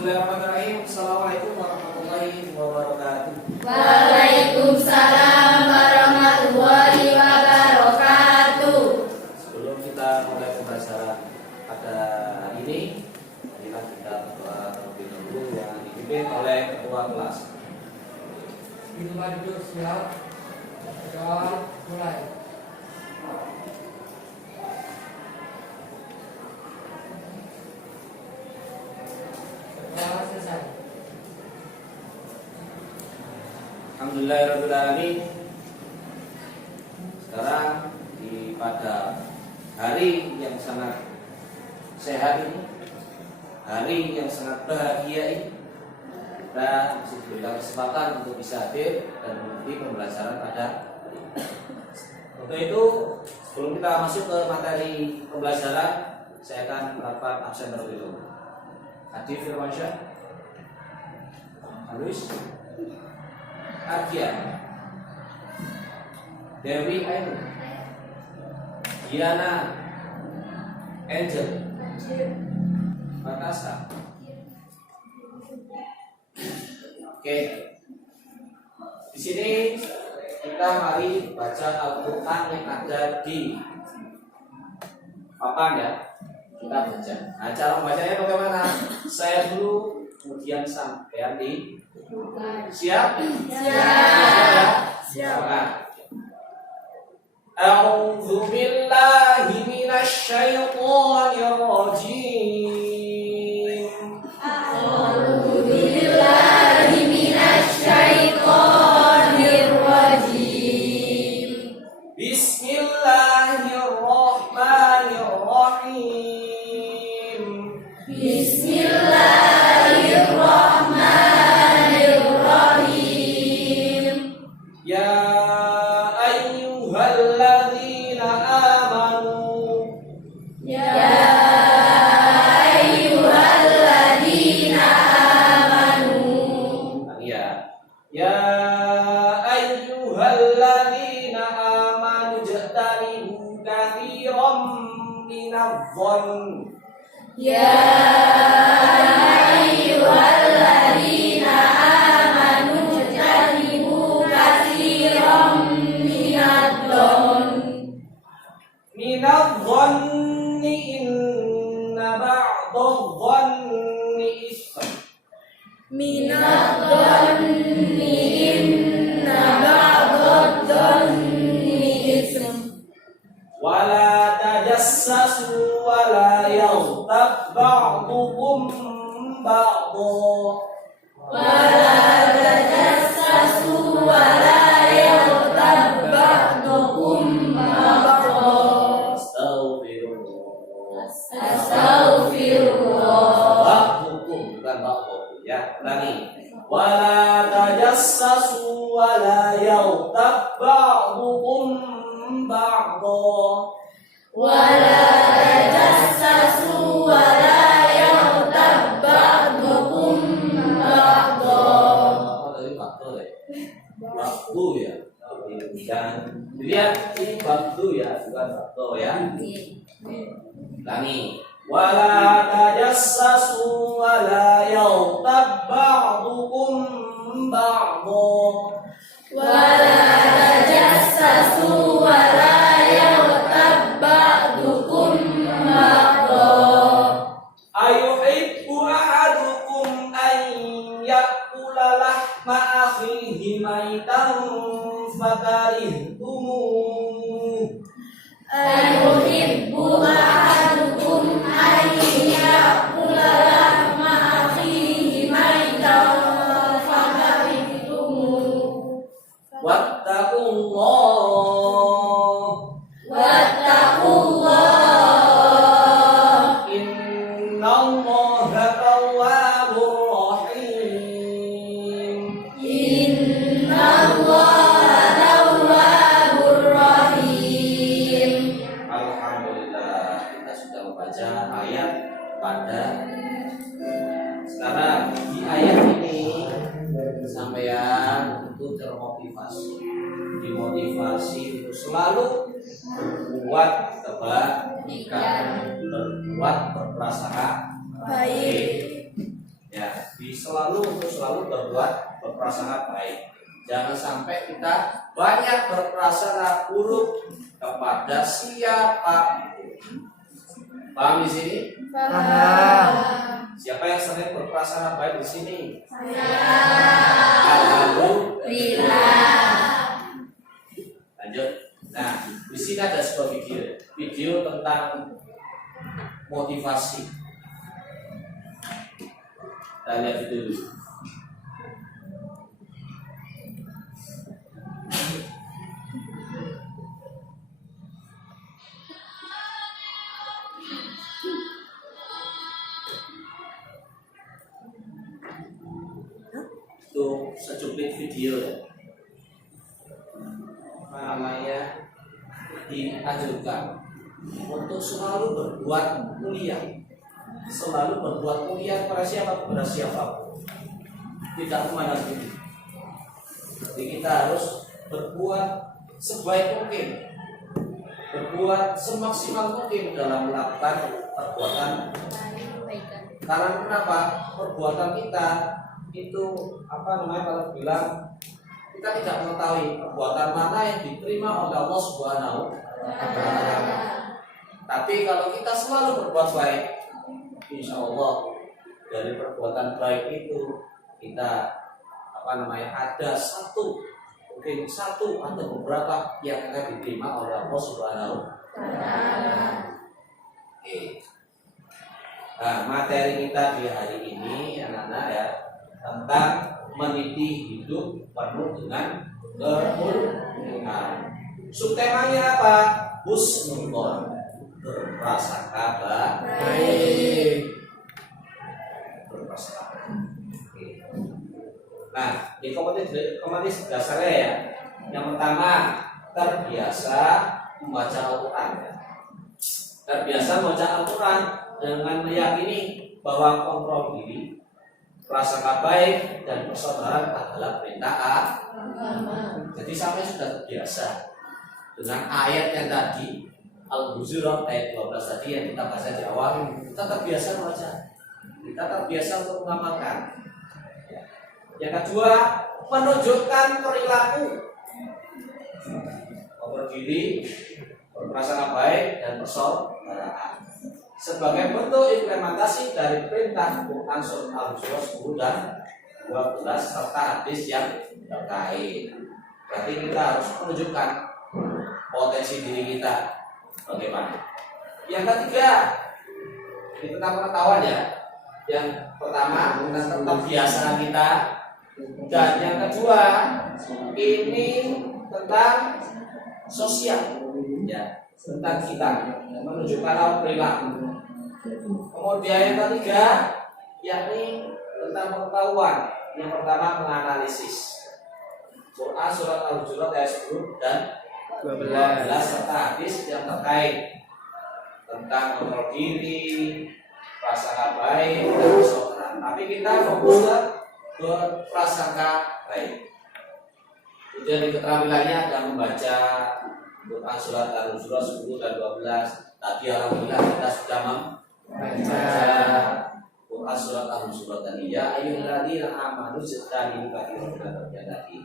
Bismillahirrahmanirrahim. Assalamualaikum warahmatullahi wabarakatuh. Waalaikumsalam warahmatullahi wabarakatuh. Sebelum kita mulai pembelajaran pada hari ini, marilah kita berdoa terlebih dahulu yang dipimpin oleh ketua kelas. Duduk siap dan mulai. Setelah selesai. Alhamdulillahirrahmanirrahim. Sekarang pada hari yang sangat sehat ini, hari yang sangat bahagia ini, kita masih diberikan kesempatan untuk bisa hadir dan mengikuti pembelajaran pada hari ini. Untuk itu, sebelum kita masuk ke materi pembelajaran, saya akan melakukan absen terlebih dahulu. Adi Firmansyah, Halus, Ardian, Dewi Ainu, Diana, Angel, Natasha. Oke. Di sini kita mari baca Al-Qur'an yang ada di papan ya. Kita baca. Nah, cara membacanya bagaimana? Saya dulu, kemudian sampean di siap? Siap. A'udzu billahi minasy syaithanir rajim. A'udzu billahi minasy syaithanir rajim. Bismillahirrahmanirrahim. Bismillahirrahmanirrahim. Ya ayyuhalladzina amanu. Ya ayyuhalladzina amanu. Ya ayyuhalladzina amanu jtanibu katsiran minadh-dhann. Ya ayyuhalladzina amanu jtanibu katsiran Minadh-dhanni inna ba'dadh-dhanni itsm. minadh-dhanni inna ba'dadh-dhanni itsm. Wala tajassasu wala yaghtab ba'dukum ba'dha. Wala tajassasu wala yaghtab ba'dukum ba'dha. Astaghfirullah. Ba'dukum bukan ba'dha ya. Ulangi. Wala tajassasu wala yaghtab ba'dukum ba'dha. Wala tajassasu wala yaghtab ba'dukum ba'dha. Oh, tadi ba'dha ya. Ba'du ya. Jangan dilihat ini ba'du ya, bukan ba'dha ya. Ulangi. Wala tajassasu wala yaghtab ba'dukum ba'dha. Wala tajassasu wala yaghtab ba'dukum ba'dha. Ayuhibbu ahadukum an ya'kula lahma akhihi maitan fakarihtumuh. Ayuhibbu ahadukum an ya'kula lahma akhihi maitan fakarihtumuh. Wattaqullah. Wattaqullah. Innallaha tawwabur rahim. Innallaha tawwabur rahim. Alhamdulillah, kita sudah membaca ayat pada sekarang. Di ayat ini sampean itu dimotivasi untuk selalu berbuat kebaikan, berbuat berprasangka baik. Ya, selalu berprasangka baik. Jangan sampai kita banyak berprasangka buruk kepada siapa. Paham di sini? Paham. Siapa yang sering berprasangka baik di sini? Saya. Alhamdulillah. Lanjut. Nah, di sini ada sebuah video tentang motivasi. Kita lihat dulu. Itu secuplik video ya. Namanya dianjurkan untuk selalu berbuat mulia, kepada siapapun, tidak memandang diri. Jadi kita harus berbuat sebaik mungkin, berbuat semaksimal mungkin dalam melakukan perbuatan. Karena kenapa? Perbuatan kita itu kalau bilang kita tidak mengetahui perbuatan mana yang diterima oleh Allah Subhanahu wa Ta'ala. Tapi kalau kita selalu berbuat baik, insya Allah dari perbuatan baik itu kita ada mungkin satu atau beberapa yang akan diterima oleh Allah Subhanahu wa Ta'ala. Oke. Nah, materi kita di hari ini anak-anak ya tentang meniti hidup penuh dengan kemuliaan. Subtemanya apa? Husnul, berprasangka baik. Berprasangka baik. Nah, di kompetensi dasarnya ya. Yang pertama, terbiasa membaca Al-Quran. Terbiasa membaca Al-Quran dengan meyakini bahwa kontrol diri, prasangka baik dan persaudaraan adalah perintah agama. Jadi sampai sudah terbiasa dengan ayat yang tadi Al-Hujurat ayat 12 tadi yang kita bahasa di awal, kita terbiasa membaca, kita terbiasa untuk mengamalkan. Yang kedua, menunjukkan perilaku berdiri, berprasangka baik dan persaudaraan sebagai bentuk implementasi dari perintah Quran surat Al-Hujurat 10 dan 12 serta hadis yang terkait. Berarti kita harus menunjukkan potensi diri kita bagaimana. Yang ketiga, ini tentang pengetahuan ya. Yang pertama tentang kebiasaan kita, dan yang kedua ini tentang sosial ya, tentang kita menunjukkan perilaku. Kemudian yang ketiga yakni tentang pengetahuan. Yang pertama menganalisis Quran surat Al-Hujurat ayat 10 dan 12 serta hadis yang terkait tentang kontrol diri, prasangka baik dan persaudaraan. Tapi kita fokus ke berprasangka baik. Kemudian di keterampilannya ada membaca Quran surat Al-Hujurat 10 dan 12. Tadi alhamdulillah kita sudah membaca Quran surat Al-Hujurat tadi. Ya ayyuhalladzina amanu ijtanibu katsiran min tadi.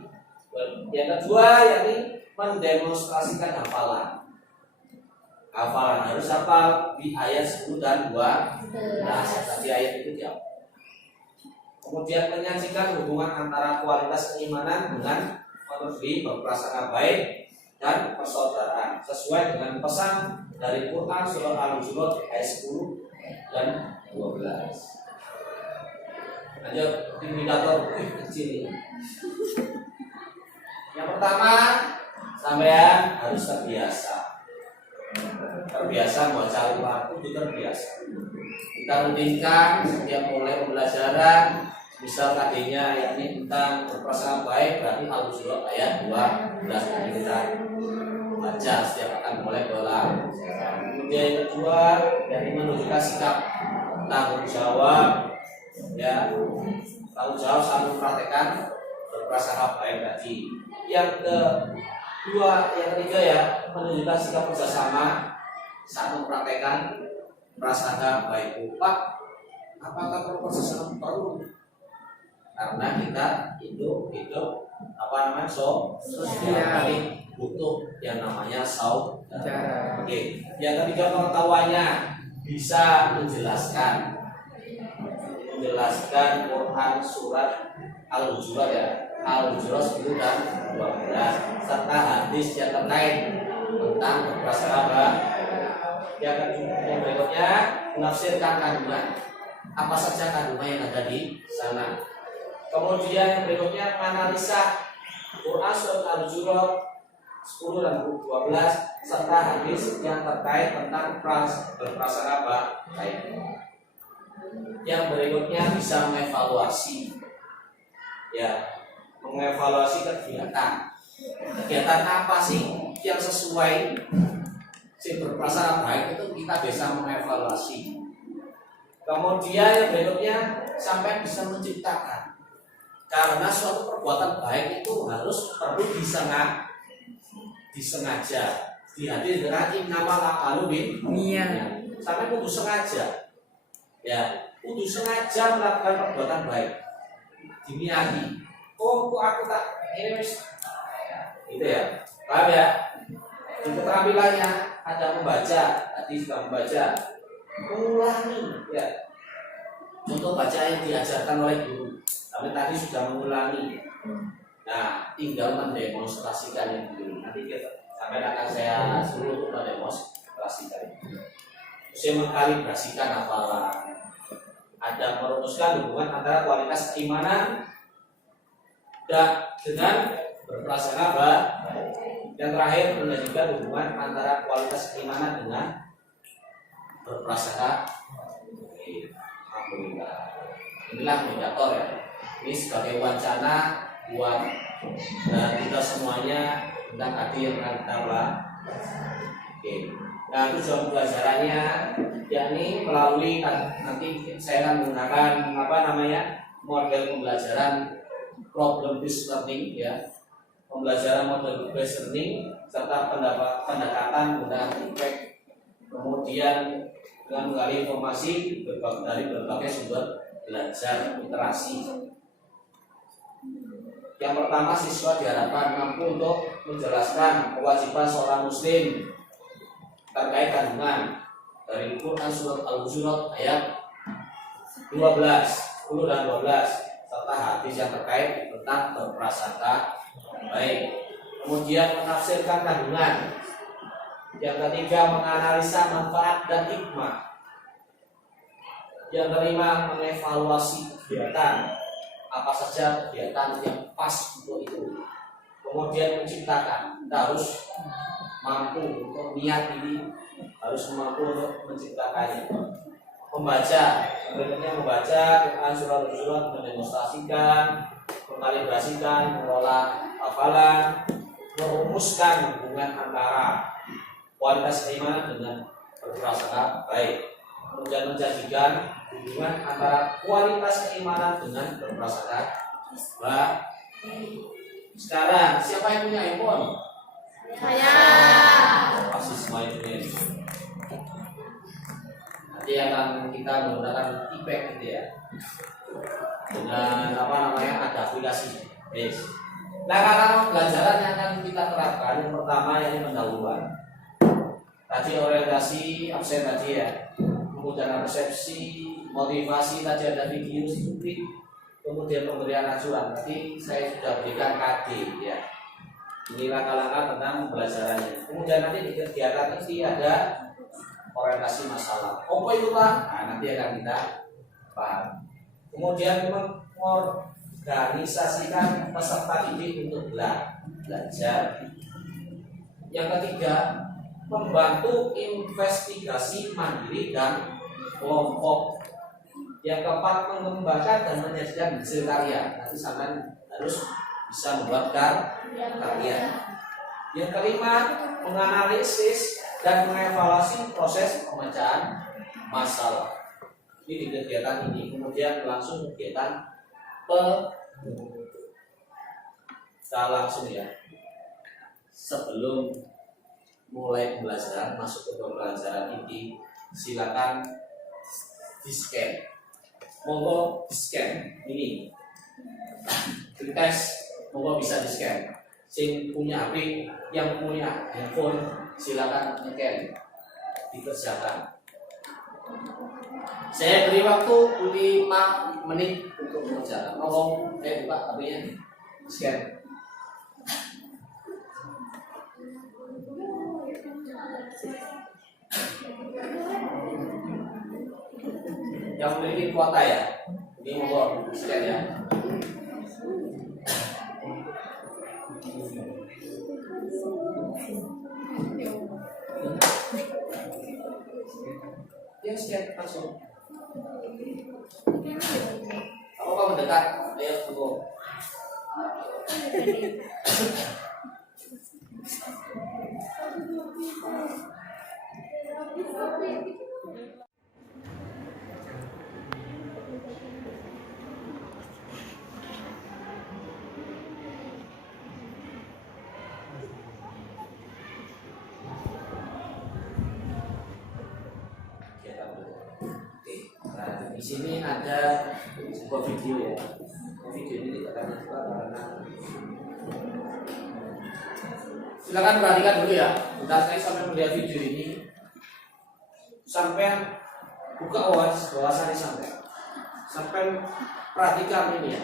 Yang kedua yakni mendemonstrasikan hafalan. Hafalan harus hafal di ayat 10 dan 12. Tadi ayat itu jauh. Kemudian menyajikan hubungan antara kualitas keimanan dengan menuju berprasangka baik dan persaudaraan sesuai dengan pesan dari Quran surah Al-Hujurat ayat 10 dan 12. Lanjut indikator kecil ini. Yang pertama, sampean harus terbiasa membaca Al-Quran, itu terbiasa. Kita rutinkan setiap mulai pembelajaran. Misal tadinya yakni tentang berprasangka baik, berarti Al-Hujurat ayat 12 ini kita baca setiap akan mulai dolang. Kemudian yang kedua yakni menunjukkan sikap tanggung jawab, ya tanggung jawab sambil mempraktekkan berprasangka baik tadi. Yang ketiga ya menunjukkan sikap kerjasama saat mempraktekkan prasangka baik. Pak, apakah perlu kerjasama? Perlu. karena kita hidup apa namanya sosial, jadi butuh yang namanya saudara. Oke. Yang ketiga, pengetahuannya bisa menjelaskan Quran surat Al-Hujurat ya, Al-Hujurat 10 dan 12 serta hadis yang terkait tentang berprasangka. Yang berikutnya, menafsirkan kandungan, apa saja kandungan yang ada di sana. Kemudian yang berikutnya, menganalisa Quran surat Al-Hujurat 10 dan 12 serta hadis yang terkait tentang berprasangka baik. Yang berikutnya, bisa mengevaluasi kegiatan apa sih yang sesuai si berprasangka baik, itu kita bisa mengevaluasi. Kemudian yang berikutnya, sampai bisa menciptakan, karena suatu perbuatan baik itu perlu disengaja, dihadir dengan innamal a'malu binniyat. Sampai kudu sengaja, kudu sengaja melakukan perbuatan baik, diniati. Kok aku tak ini gitu ya, paham ya? Di keterampilannya ada membaca, tadi sudah membaca, mengulangi ya. Contoh baca yang diajarkan oleh guru, tapi tadi sudah mengulangi. Nah, tinggal mendemonstrasikan yang dulu. Nanti sampai akan saya suruh untuk mendemonstrasikan. Saya mengkalibrasikan hafalan. Ada merumuskan hubungan antara kualitas keimanan dengan berprasangka baik. Yang terakhir, menunjukkan hubungan antara kualitas keimanan dengan berprasangka baik. Alhamdulillah. Inilah indikator ya. Ini sebagai wacana buat kita semuanya tentang hadir dan kita Oke. Nah, tujuan pembelajarannya yakni melalui nanti saya akan menggunakan model pembelajaran problem based learning ya. Pembelajaran model based learning serta pendekatan menggunakan feedback, kemudian dengan menggali informasi dari berbagai sumber belajar literasi. Yang pertama, siswa diharapkan mampu untuk menjelaskan kewajiban seorang muslim terkait kandungan dari Quran surat Al-Hujurat ayat 12, 10 dan 12 serta hadis yang terkait tentang berprasangka baik. Kemudian menafsirkan kandungan. Yang ketiga, menganalisa manfaat dan hikmah. Yang kelima, mengevaluasi kegiatan, apa saja kegiatan yang pas untuk itu. Kemudian menciptakan, kita harus mampu untuk niat ini, harus mampu untuk menciptakannya. Membaca, berikutnya membaca Quran surat-surat, mendemonstrasikan, mengkalibrasikan, mengelola hafalan, merumuskan hubungan antara kualitas keimanan dengan berprasangka baik. Kemudian menjadikan hubungan antara kualitas keimanan dengan berprasangka baik. Sekarang siapa yang punya handphone? Saya. Pasti semua itu punya. Nanti akan kita menggunakan feedback gitu ya. Dengan ada aplikasi base. Nah, karena pembelajaran yang akan kita terapkan, yang pertama ini pendahuluan. Tadi orientasi absen tadi ya, kemudian persepsi, motivasi tadi ada video studi, kemudian pemberian acuan. Tadi saya sudah berikan KD ya. Ini langkah-langkah tentang pembelajarannya. Kemudian nanti di kegiatan ini ada orientasi masalah. Apa itu Pak? Nah, nanti akan kita paham. Kemudian mengorganisasikan peserta didik untuk belajar. Yang ketiga, membantu investigasi mandiri dan kelompok. Yang keempat, mengembangkan dan menyajikan hasil karya. Nanti sampai harus bisa membuat karya. Yang kelima, menganalisis dan mengevaluasi proses pemecahan masalah. Ini di kegiatan ini. Kemudian langsung kegiatan kita langsung ya. Sebelum mulai pembelajaran, masuk ke pembelajaran ini, silakan di scan. Monggo di scan ini tes bahwa bisa di scan. Sing punya HP, yang punya handphone silakan scan, dikerjakan. Saya beri waktu 5 menit untuk mengerjakan. Tolong buka HP-nya, scan. Yang memiliki kuota ya, ini mau scan ya. Ya scan langsung. Apa mendekat? Ayo tunggu. Di sini ada sebuah video ya. Video ini tidak akan dibuka karena silakan perhatikan dulu ya. Bentar saya sampai melihat video ini sampai buka wawasannya sampai perhatikan ini ya.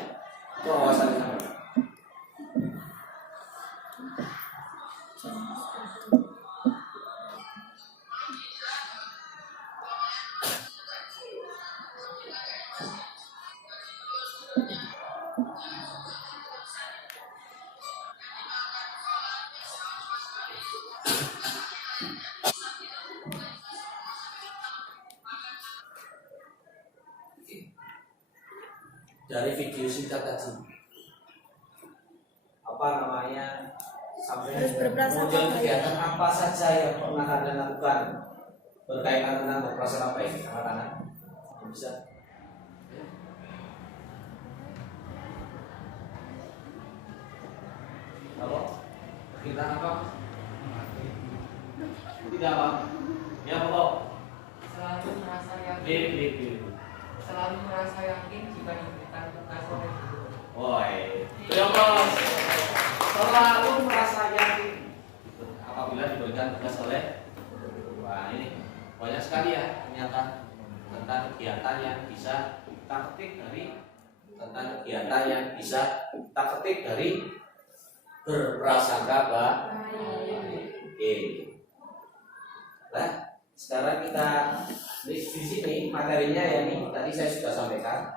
Itu wawasannya sampai. Dari video singkat tadi apa namanya sampai kemudian kegiatan apa saja yang pernah Anda lakukan berkaitan dengan berprasangka baik, anak-anak bisa. Halo, kita apa? Tidak apa? Ya Allah. Selalu merasa yakin. Selalu merasa yakin jika diberikan tugas oleh guru. Woi, ya Allah. Selalu merasa yakin apabila diberikan tugas oleh. Wah ini banyak sekali ya ternyata tentang kegiatan yang bisa kita ketik dari berprasangka baik. Oke. Nah, sekarang kita di sini materinya ya nih tadi saya sudah sampaikan.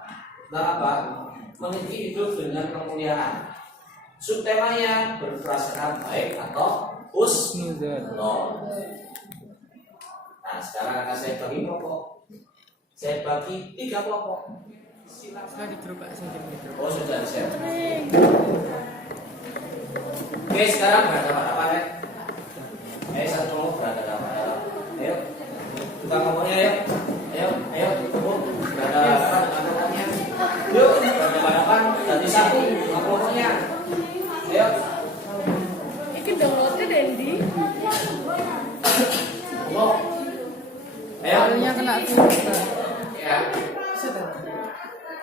Nah apa? Mengisi hidup dengan kemuliaan. Subtemanya berprasangka baik atau husnuzon. Nah sekarang akan saya bagi kelompok. Saya bagi 3 kelompok. Silakan di grup Oh sudah di share. Oke sekarang berhadapan ya. Satu kelompok berhadapan. Ayo. Buka kelompoknya ayo. Ayo berhadapan dengan kelompoknya. Yuk berhadapan jadi satu buka kelompoknya. Ayo. Ini downloadnya Dendi. Ayo. Kena virus. Ya.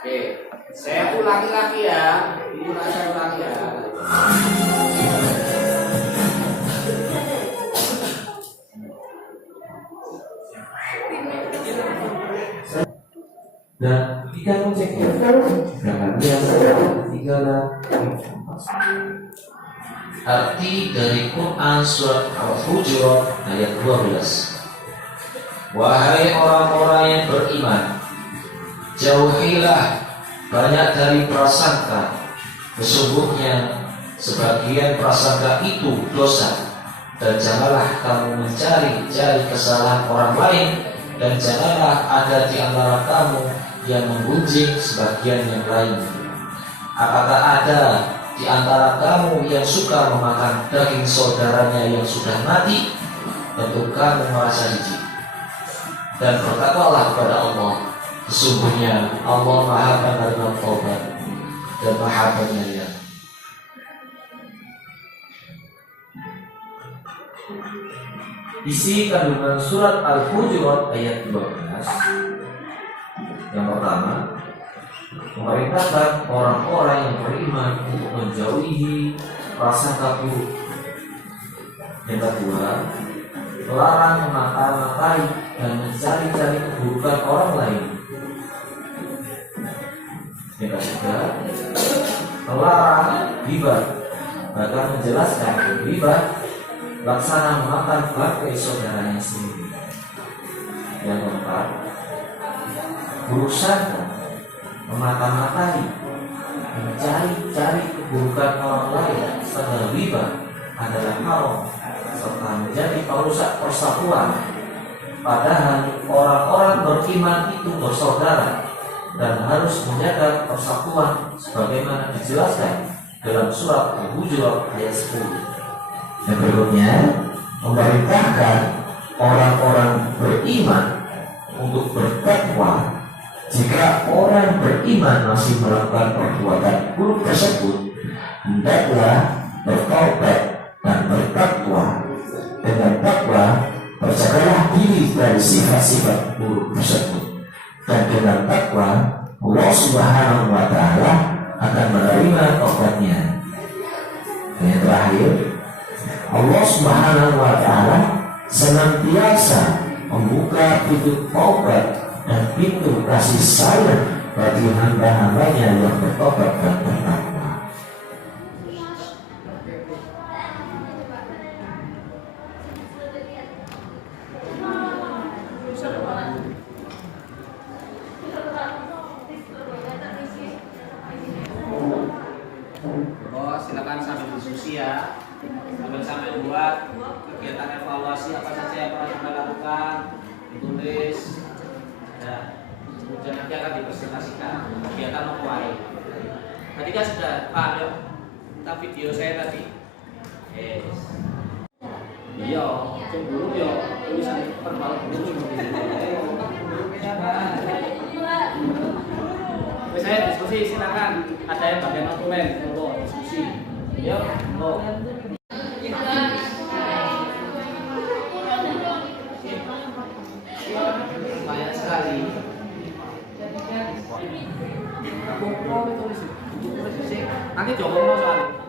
Oke, saya ulangi lagi ya. Ini saya ulangi ya. Dan ketika mengeceknya, sedangkan dia ketinggalan. Arti dari Quran surat Al-Hujurat ayat 12. Wahai orang-orang yang beriman, jauhilah banyak dari prasangka. Sesungguhnya sebagian prasangka itu dosa. Dan janganlah kamu mencari kesalahan orang lain. Dan janganlah ada di antara kamu yang menggunjing sebagian yang lain. Apakah ada di antara kamu yang suka memakan daging saudaranya yang sudah mati? Tentu kamu merasa jijik. Dan bertakwalah kepada Allah. Sesungguhnya Allah Maha Penerima Taubat dan Maha Penyayang. Isi kandungan surat Al-Hujurat ayat 12. Yang pertama, memerintahkan orang-orang yang beriman untuk menjauhi prasangka buruk. Yang kedua, melarang memata-matai dan mencari-cari keburukan orang lain. Yang ketiga, melarang ghibah, bahkan menjelaskan ghibah laksana memakan bangkai saudaranya sendiri. Yang keempat, buruk sangka, memata-matai, mencari-cari keburukan orang lain serta ghibah adalah haram serta menjadi perusak persatuan. Padahal orang-orang beriman itu bersaudara dan harus menjaga persatuan sebagaimana dijelaskan dalam surat Al-Hujurat ayat 10. Yang berikutnya, memerintahkan orang-orang beriman untuk bertakwa. Jika orang beriman masih melakukan perbuatan buruk tersebut, hendaklah bertaubat dan bertakwa. Dengan takwa, berjagalah diri dari sifat-sifat buruk tersebut. Dan dengan takwa, Allah Subhanahu wa Ta'ala akan menerima taubatnya. Dan yang terakhir, Allah Subhanahu wa Ta'ala senantiasa membuka pintu taubat dan pintu kasih sayang bagi hamba-hambanya yang bertobat dan bertakwa. Silakan sambil diskusi ya, sambil buat kegiatan evaluasi apa saja yang pernah kita lakukan, ditulis, dan kemudian nanti akan dipresentasikan kegiatan memulai. Tadi kan sudah paham ya tentang video saya tadi. Yes. Iya, cemburu ya tulisan verbal dulu. Saya diskusi, silakan. Ada yang bagian dokumen, diskusi. Yuk, banyak sekali. Nanti coba mau soalnya.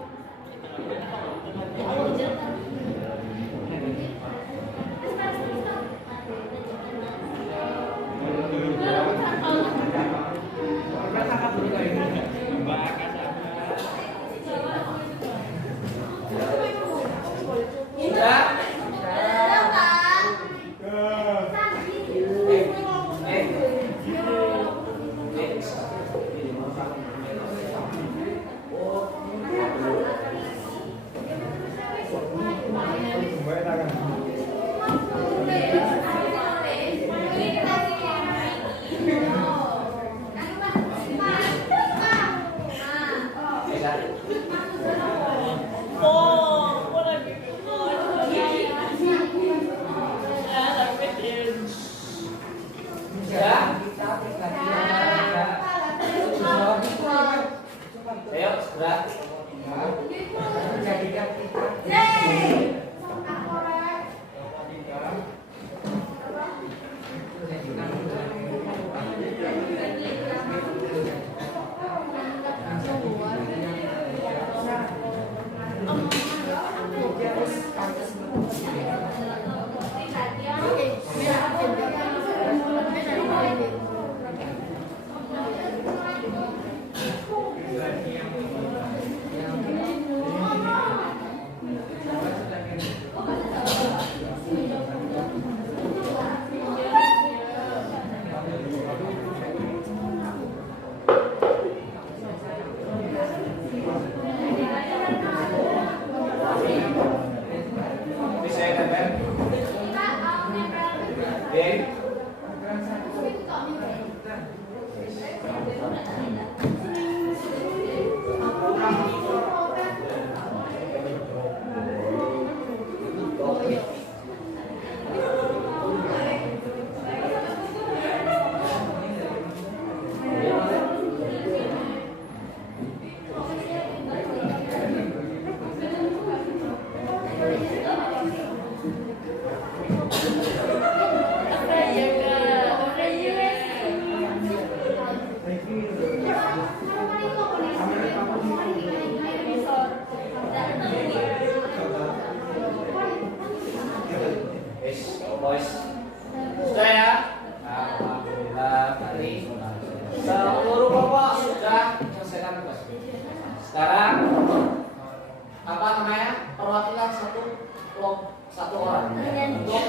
satu orang untuk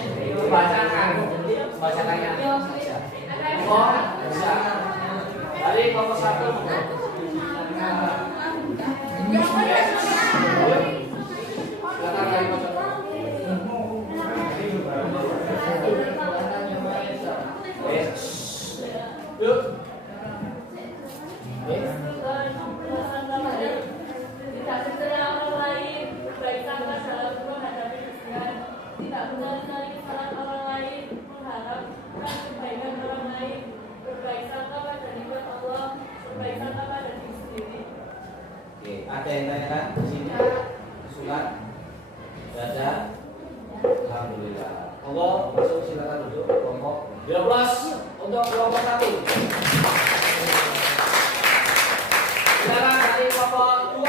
membacakannya saja. Oh, bisa. Dari kelompok 1. Silakan dari kelompok 1. Yuk. Tidak berserah orang lain, baik sangka dalam menghadapi ujian. Tidak benar-benar kesalahan orang lain, mengharapkan kebaikan orang lain. Berbaik sangka pada nikmat Allah, berbaik sangka pada diri sendiri. Oke, ada yang tanyakan di sini? Surat? Tidak ada? Alhamdulillah. Allah masuk, silakan duduk kelompok 12 untuk kelompok 1. Silakan dari kelompok 2.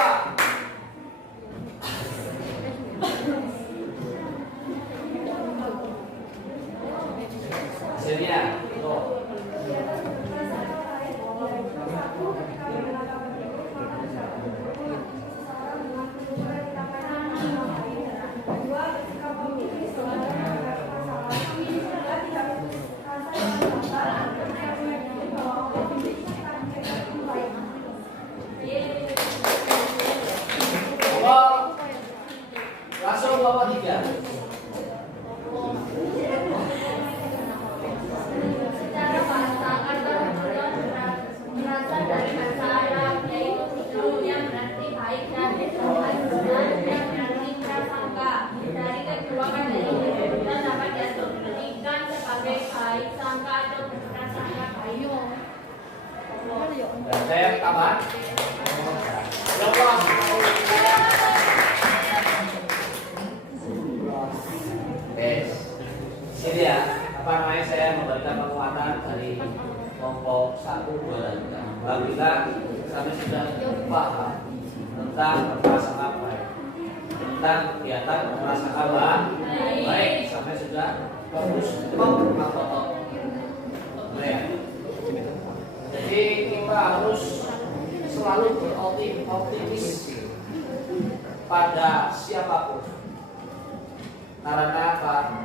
Hasilnya, tuh. Langsung kelompok 3. Secara bahasa kata berasal dari bahasa Arab, yaitu husnul yang berarti baik dan al-husnan yang berarti prasangka. Dari kedua kata ini kita dapat diartikan sebagai baik sangka atau prasangka baik. Dan saya tambahan. Sini ya, apa namanya, saya memberikan penguatan dari kelompok 1, 2, dan 3. Alhamdulillah kami sudah paham tentang prasangka baik, tentang kegiatan prasangka baik, sampai sudah fokus mengkotok. Jadi kita harus selalu beroptimis pada siapapun. Karena apa?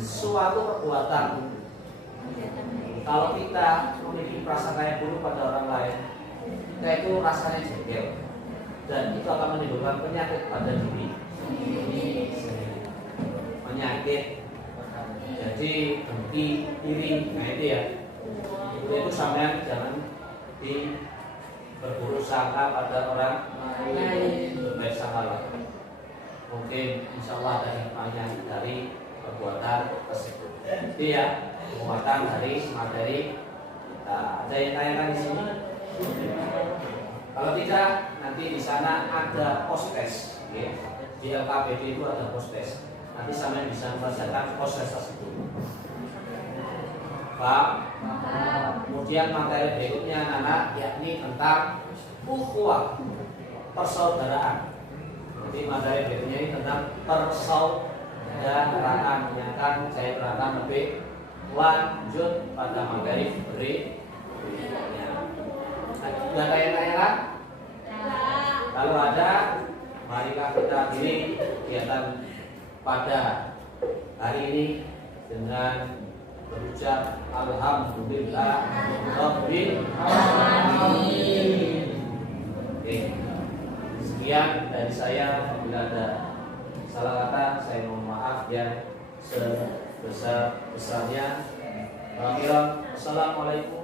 Suatu perbuatan, kalau kita memiliki prasangka yang buruk pada orang lain, kita itu rasanya jengkel, dan itu akan menimbulkan penyakit pada diri. Penyakit, jadi dengki, iri, nah itu ya. Itu sampean jangan berburuk sangka pada orang lain, berbaik sangkalah. Mungkin insya Allah ada hikmahnya dari perbuatan tersebut. Jadi ya, penguatan dari materi. Ada yang tanyakan di sini? Kalau tidak, nanti di sana ada post-test. Ya. Di LKPD itu ada post-test. Nanti sampai bisa merasakan post-test tersebut. Pak. Kemudian materi berikutnya anak, yakni tentang ukhuwah, persaudaraan. Jadi materi berikutnya ini tentang persaudaraan yang akan saya terangkan lebih lanjut pada materi berikutnya. Sudah tanya-tanya? Kalau ada, marilah kita akhiri kegiatan pada hari ini dengan berucap alhamdulillah rabbil alamin. Oke. Sekian dari saya. Apabila ada salah kata, saya mohon maaf yang sebesar-besarnya. Assalamualaikum